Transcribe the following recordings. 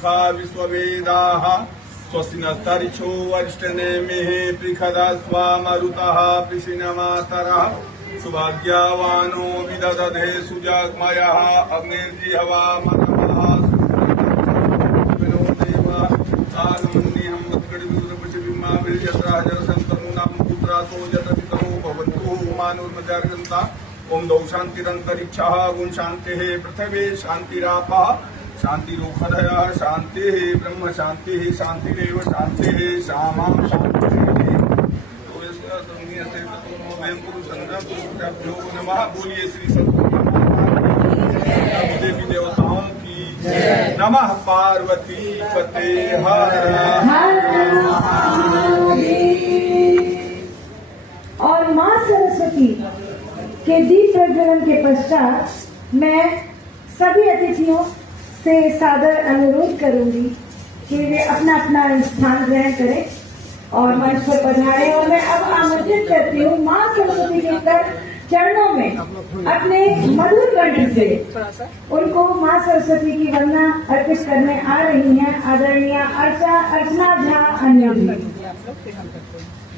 मुखा विश्ववेदाः स्वस्ति नस्तरिक्षो वरिष्ठनेमिः पृखदास्वा मरुतः पिशिनमातरः सुभाग्यवानो विदधते सुजाग्मयः अग्निर्जिह्वा मनमः सुनो देवा आगमन्यहं मत्कडिविद्रपशिविमा विर्यत्रा जरसन्तनुनां पुत्रासो जतपितरो भवन्तु मानुर्मजार्गन्ता ओम दौ शांतिरंतरिक्षः गुण शांतिः पृथिवी शांतिरापः शांतिरोषधयः शांतिः ब्रह्म शांतिः शांतिरेव शांतिः श्यामा शांतिः नमः। बोलिए श्री देवी देवताओं की नमः। पार्वती पते हर और माँ सरस्वती के दीप प्रज्वलन के पश्चात मैं सभी अतिथियों से सादर अनुरोध करूंगी कि वे अपना अपना स्थान ग्रहण करें और मंच पर पधारें। और मैं अब आमंत्रित करती हूँ माँ सरस्वती के चरणों में अपने मधुर कंठ से उनको माँ सरस्वती की वंदना अर्पित करने आ रही हैं आदरणीय अर्चना झा अन्य।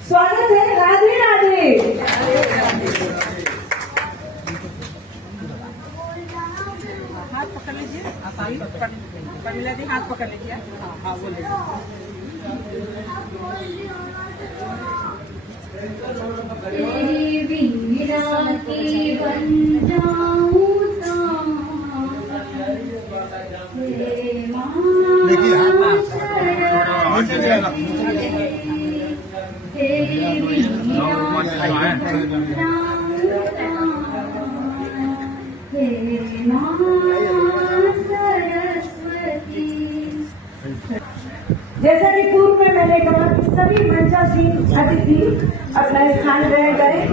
स्वागत है। राधे राधे। हाथ पकड़ लीजिए। आप आइए, प्रमिला जी हाथ पकड़ लीजिए। हाँ बोलिए। तेरी वीरा की बन जाऊं जैसा कि पूर्व में मैंने कहा कि सभी मंचासीन अतिथि अपना स्थान ग्रहण करें।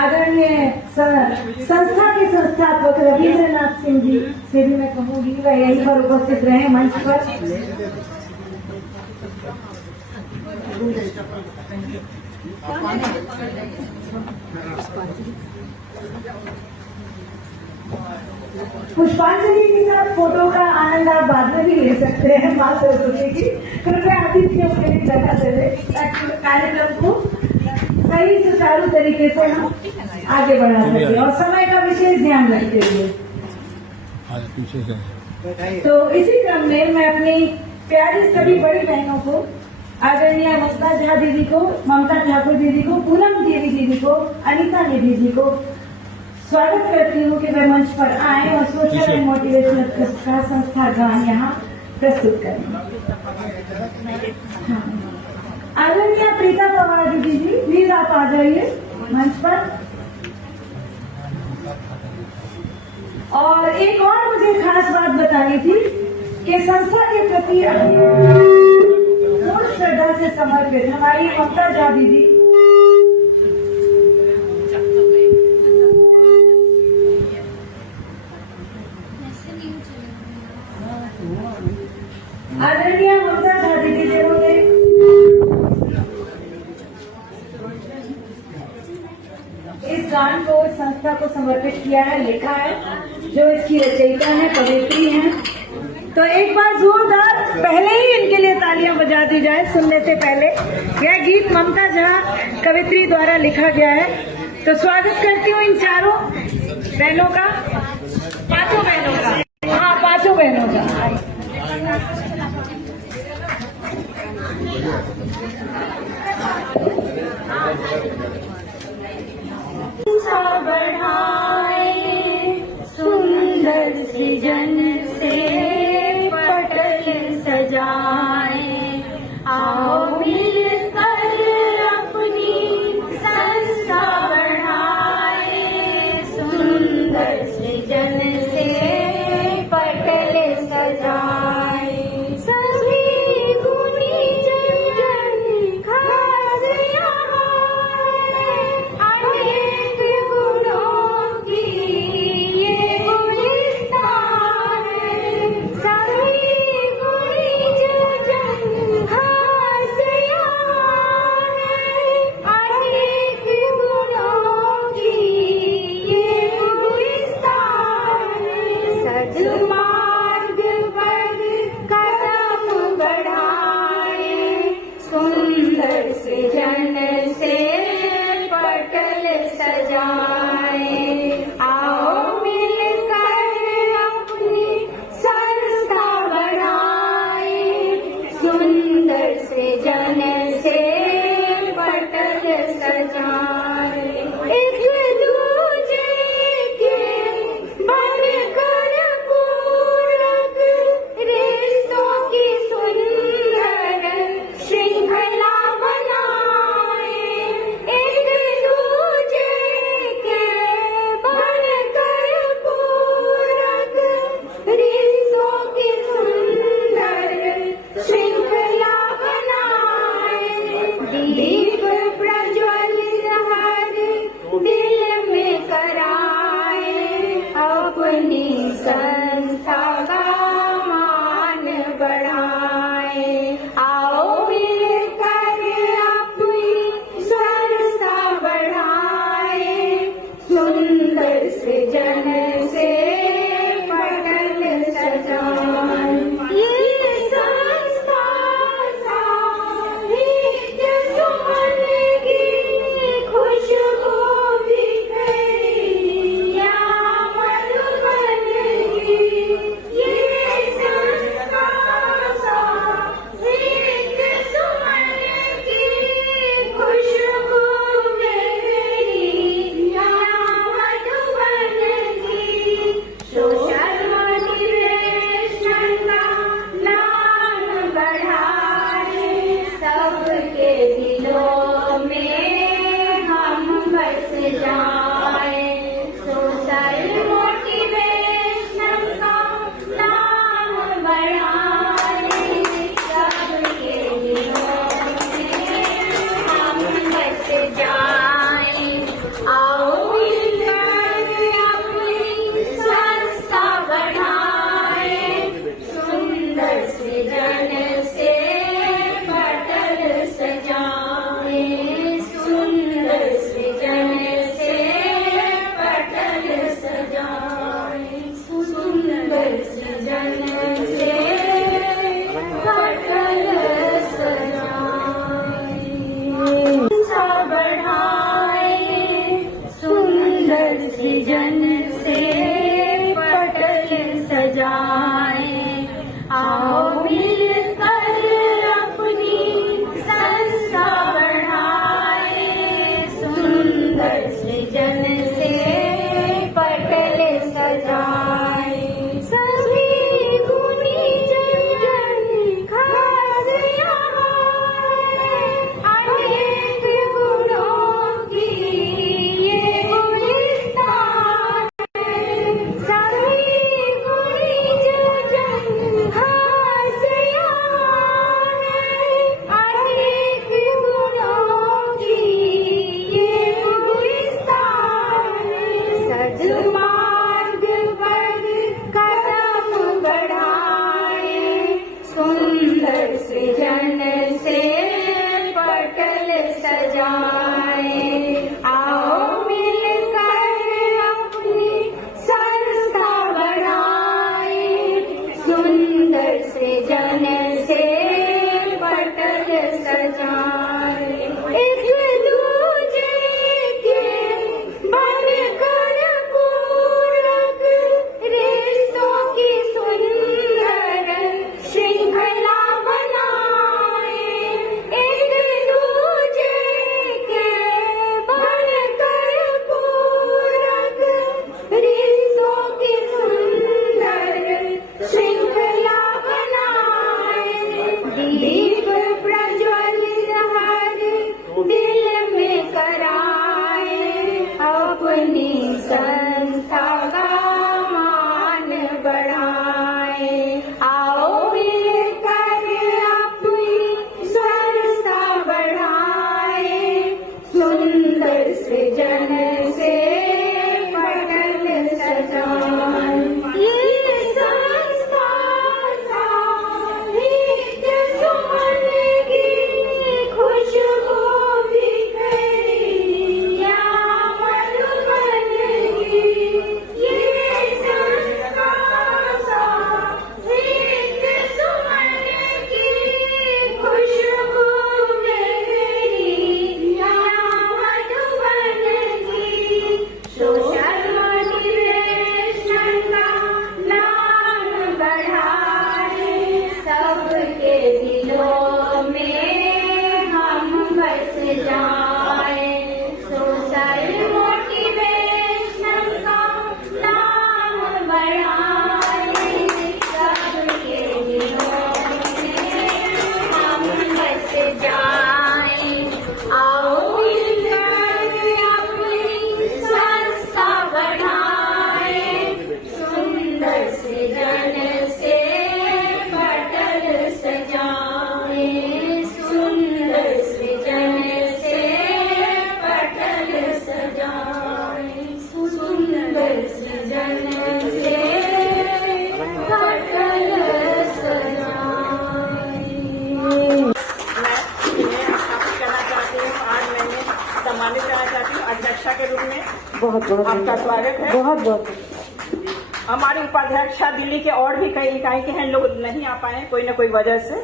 आदरणीय संस्था के संस्थापक रविंद्रनाथ सिंह जी से भी मैं कहूंगी वह यहीं पर उपस्थित रहे मंच पर। पुष्पांजलि के साथ फोटो का आनंद आप बाद में भी ले सकते हैं। माँ सरस्वती की कृपया अतिथियों के लिए जगह दे दें ताकि कार्यक्रम को सही सुचारू तरीके से हम आगे बढ़ा सके और समय का विशेष ध्यान रखते हुए। तो इसी क्रम में मैं अपनी प्यारी सभी बड़ी बहनों को आदरणीय ममता झा दीदी को, ममता ठाकुर दीदी को, पूनम देवी दीदी को, अनिता निधि जी को स्वागत करती हूँ कि वे मंच पर आए और सोशल एंड मोटिवेशनल ट्रस्ट का संस्था गान यहाँ प्रस्तुत करें। आदरणीय प्रीता पवार दीदी जी प्लीज आप आ जाइए मंच पर। और एक और मुझे खास बात बतानी थी कि संस्था के प्रति अपनी पूर्ण श्रद्धा से समर्पित हमारी ममता झा दीदी आदरणीय ममता झा दीदी जिन्होंने इस गान को संस्था को समर्पित किया है, लिखा है, जो इसकी रचयिता है, कवित्री हैं। तो एक बार जोरदार पहले ही इनके लिए तालियां बजा दी जाए सुनने से पहले। यह गीत ममता झा कवित्री द्वारा लिखा गया है। तो स्वागत करती हूँ इन चारों बहनों का, पांचों बहनों का। हाँ, पांचों बहनों का। बढ़ाए सुंदर सृजन से पटल सजाए, आओ मिलकर अपनी संस्था बढ़ाए। सुंदर सृजन से पटल सजाए, सभी गुणी जन जन बहुत बहुत आपका स्वागत है। बहुत बहुत हमारे उपाध्यक्ष दिल्ली के और भी कई इकाई के हैं, लोग नहीं आ पाए कोई न कोई वजह से,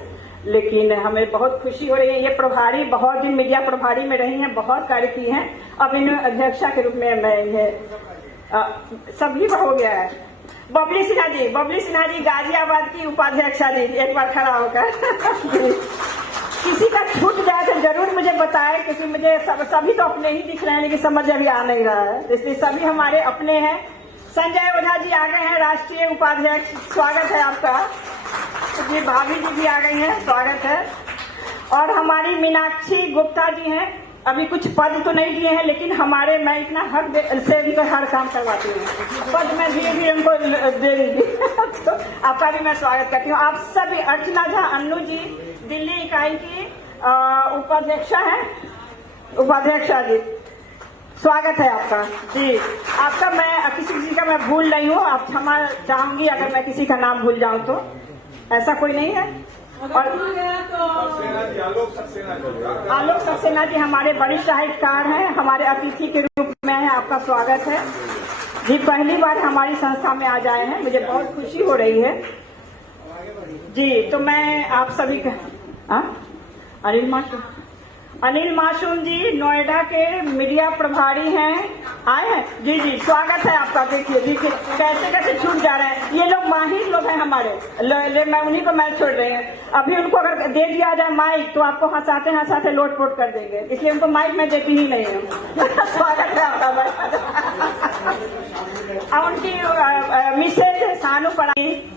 लेकिन हमें बहुत खुशी हो रही है। ये प्रभारी बहुत दिन मीडिया प्रभारी में रही हैं, बहुत कार्य की हैं। अब इन अध्यक्षा के रूप में मैं इन्हें सभी का हो गया है। बबली सिन्हा जी गाजियाबाद की उपाध्यक्षा जी, एक बार खड़ा होकर किसी का छूट जाए तो जरूर मुझे बताए, क्योंकि मुझे सभी तो अपने ही दिख रहे हैं, लेकिन समझ अभी आ नहीं रहा है, इसलिए सभी हमारे अपने हैं। संजय ओझा जी आ गए हैं, राष्ट्रीय उपाध्यक्ष, स्वागत है आपका। जी भाभी जी भी आ गई हैं, स्वागत है। और हमारी मीनाक्षी गुप्ता जी हैं, अभी कुछ पद तो नहीं दिए हैं, लेकिन हमारे मैं इतना हक से भी हर काम करवाती हूँ, पद मैं धीरे धीरे उनको दे दूंगी तो आपका भी मैं स्वागत करती हूँ। आप सभी, अर्चना झा अन्नू जी दिल्ली इकाई की उपाध्यक्षा जी, स्वागत है आपका जी। आपका मैं किसी का मैं भूल नहीं हूँ, आप क्षमा चाहूंगी अगर मैं किसी का नाम भूल जाऊं तो, ऐसा कोई नहीं है। और आलोक सक्सेना जी हमारे वरिष्ठ साहित्यकार हैं, हमारे अतिथि के रूप में है, आपका स्वागत है जी। पहली बार हमारी संस्था में आ जाए हैं, मुझे बहुत खुशी हो रही है जी। तो मैं आप सभी का अनिल मासूम जी नोएडा के मीडिया प्रभारी हैं, आए हैं जी। स्वागत है आपका। देखिए कैसे छूट जा रहे हैं ये लोग, माहिर लोग हैं हमारे, मैं उन्हीं को मैं छोड़ रही हूँ। अभी उनको अगर दे दिया जाए माइक तो आपको हंसाते लोटपोट कर देंगे, इसलिए उनको माइक मैं देती ही नहीं हूँ स्वागत है आपका। और उनकी मिसेज सानू पढ़ाई,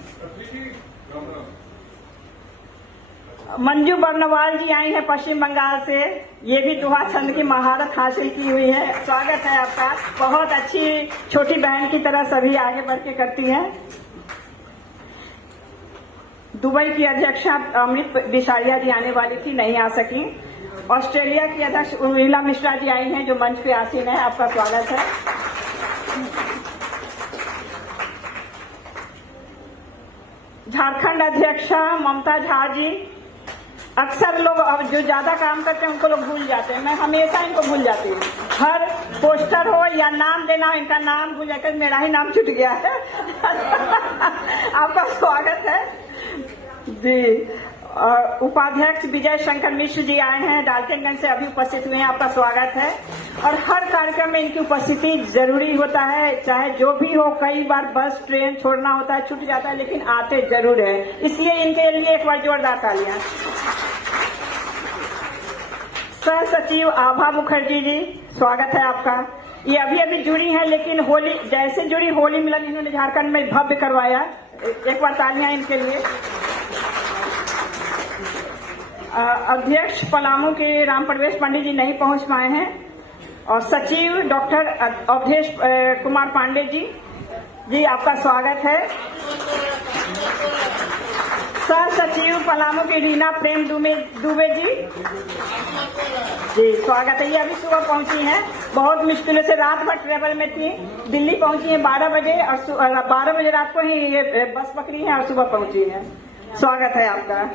मंजू बर्नवाल जी आई हैं पश्चिम बंगाल से, ये भी दोहा छंद की महारत हासिल की हुई है, स्वागत है आपका। बहुत अच्छी छोटी बहन की तरह सभी आगे बढ़ के करती हैं। दुबई की अध्यक्षा अमृत बिसारिया जी आने वाली थी, नहीं आ सकी। ऑस्ट्रेलिया की अध्यक्ष उर्मिला मिश्रा जी आई हैं, जो मंच पे आसीन है, आपका स्वागत है। झारखंड अध्यक्षा ममता झा जी, अक्सर लोग अब जो ज्यादा काम करते हैं उनको लोग भूल जाते हैं, मैं हमेशा इनको भूल जाती हूँ। हर पोस्टर हो या नाम देना, इनका नाम भूल जाकर मेरा ही नाम छूट गया है आपका स्वागत है जी। उपाध्यक्ष विजय शंकर मिश्र जी आए हैं, डाल्टनगंज से अभी उपस्थित हुए हैं, आपका स्वागत है। और हर कार्यक्रम में इनकी उपस्थिति जरूरी होता है, चाहे जो भी हो। कई बार बस ट्रेन छोड़ना होता है, छूट जाता है, लेकिन आते जरूर है, इसलिए इनके लिए एक बार जोरदार तालियां। सह सचिव आभा मुखर्जी जी, स्वागत है आपका। ये अभी जुड़ी हैं, लेकिन होली जैसे जुड़ी होली मिलन इन्होंने झारखंड में भव्य करवाया, एक बार तालियां इनके लिए। अध्यक्ष पलामू के राम प्रवेश पंडित जी नहीं पहुंच पाए हैं, और सचिव डॉक्टर अवधेश कुमार पांडे जी आपका स्वागत है। सह सचिव पलामू की रीना प्रेम दुबे जी स्वागत है। ये अभी सुबह पहुंची हैं, बहुत मुश्किलों से रात भर ट्रेवल में थी, दिल्ली पहुंची हैं 12 बजे, और 12 बजे रात को ही ये बस पकड़ी है और सुबह पहुंची है, स्वागत है आपका।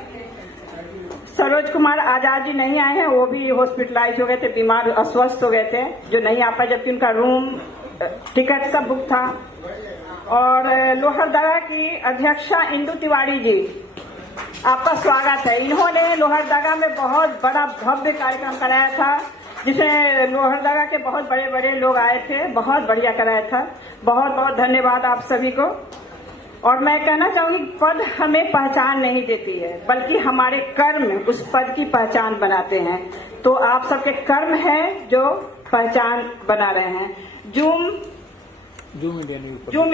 सरोज कुमार आजाद जी नहीं आए हैं, वो भी हॉस्पिटलाइज हो गए थे, बीमार अस्वस्थ हो गए थे, जो नहीं आ पाए, जबकि उनका रूम टिकट सब बुक था। और लोहरदगा की अध्यक्षा इंदु तिवारी जी, आपका स्वागत है। इन्होंने लोहरदगा में बहुत बड़ा भव्य कार्यक्रम कराया था, जिसमें लोहरदगा के बहुत बड़े बड़े लोग आए थे, बहुत बढ़िया कराया था, बहुत बहुत धन्यवाद आप सभी को। और मैं कहना चाहूंगी, पद हमें पहचान नहीं देती है, बल्कि हमारे कर्म उस पद की पहचान बनाते हैं। तो आप सबके कर्म है जो पहचान बना रहे हैं। जूम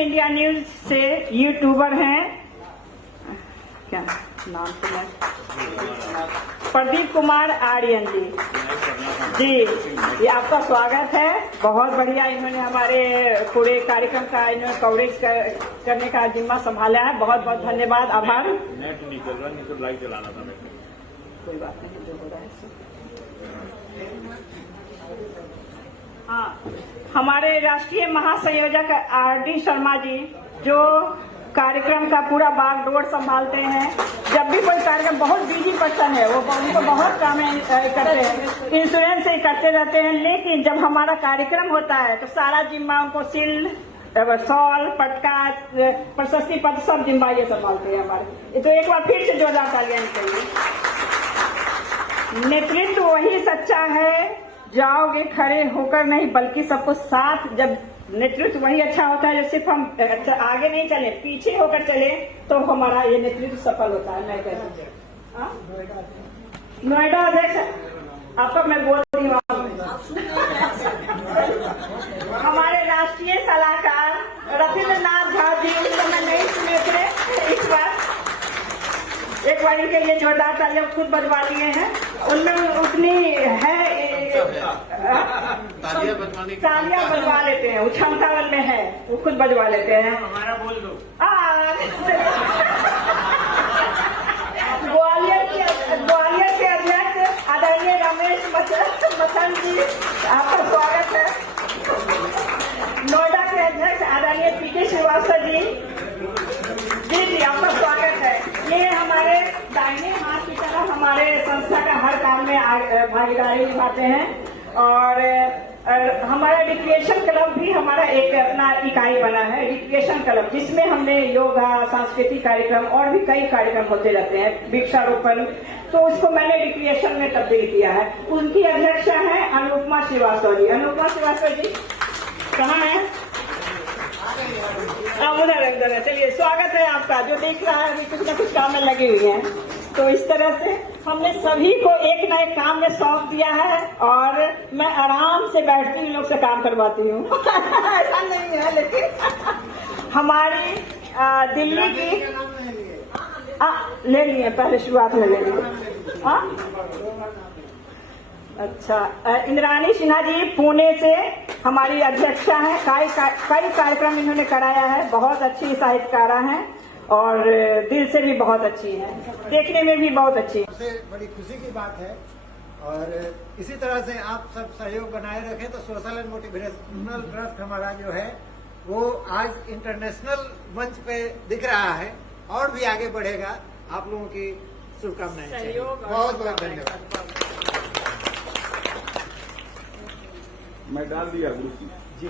इंडिया न्यूज से यूट्यूबर हैं, क्या नाम सुना, प्रदीप कुमार आर्यन जी, ये आपका स्वागत है। बहुत बढ़िया, इन्होंने हमारे पूरे कार्यक्रम का इन्होंने कवरेज करने का जिम्मा संभाला है, बहुत बहुत धन्यवाद, आभार। नेट नहीं चल रहा, नहीं तो लाइव चलाना था। कोई बात नहीं, जो हो रहा है। हाँ, हमारे राष्ट्रीय महासंयोजक आर.डी. शर्मा जी, जो कार्यक्रम का पूरा बागडोर संभालते हैं, जब भी कोई कार्यक्रम, बहुत बिजी पर्सन है, वो उनको बहुत काम करते हैं, इंश्योरेंस से करते रहते हैं। लेकिन जब हमारा कार्यक्रम होता है तो सारा जिम्मा उनको सिल, सॉल, पटका, प्रशस्ति पत्र सब जिम्मा ये संभालते हैं हमारे। तो एक बार फिर से जोरदार तालियां चाहिए। नेतृत्व वही सच्चा है, जाओगे खड़े होकर नहीं बल्कि सबको साथ। जब नेतृत्व वही अच्छा होता है जो सिर्फ हम आगे नहीं चले, पीछे होकर चले, तो हमारा ये नेतृत्व सफल होता है। मैं कहती हूँ नोएडा अध्यक्ष आपका मैं बोल रही हूँ, हमारे राष्ट्रीय सलाहकार रविंद्रनाथ झा जी, उस समय नहीं सुने थे, इस बार एक बार इनके लिए जोरदार तालियां खुद बजवा लिए हैं। उनमें उतनी है, तालियां बजवा लेते हैं, क्षमता में है, वो खुद बजवा लेते हैं। हमारा बोल दो। ग्वालियर के अध्यक्ष आदरणीय रमेश मथन जी, आपका स्वागत है। नोएडा के अध्यक्ष आदरणीय पीके श्रीवास्तव जी, जी आपका स्वागत है। ये हमारे दाहिने हाथ की तरफ हमारे संस्था का हर काम में भागीदारी निभाते हैं। और हमारा रिक्रिएशन क्लब भी हमारा एक अपना इकाई बना है, रिक्रिएशन क्लब, जिसमें हमने योगा, सांस्कृतिक कार्यक्रम और भी कई कार्यक्रम होते रहते हैं, वृक्षारोपण, तो उसको मैंने रिक्रिएशन में तब्दील किया है। उनकी अध्यक्षा है अनुपमा श्रीवास्तव जी। अनुपमा श्रीवास्तव जी कहाँ है? उधर अंदर है। चलिए स्वागत है आपका। जो देख रहा है कुछ न कुछ काम में लगी हुई है। तो इस तरह से हमने सभी को एक न एक काम में सौंप दिया है और मैं आराम से बैठती इन लोग से काम करवाती हूँ। ऐसा नहीं है, लेकिन हमारी दिल्ली की ले लिए, पहले शुरुआत में ले लिए। अच्छा, इंद्रानी सिन्हा जी पुणे से हमारी अध्यक्षा है। कई कार्यक्रम इन्होंने कराया है, बहुत अच्छी साहित्यकारा हैं और दिल से भी बहुत अच्छी है, देखने में भी बहुत अच्छी है। सबसे बड़ी खुशी की बात है और इसी तरह से आप सब सहयोग बनाए रखें तो सोशल एंड मोटिवेशनल ट्रस्ट हमारा जो है वो आज इंटरनेशनल मंच पे दिख रहा है और भी आगे बढ़ेगा। आप लोगों की शुभकामनाएं। बहुत बहुत धन्यवाद। मैं डाल दिया गुरु जी।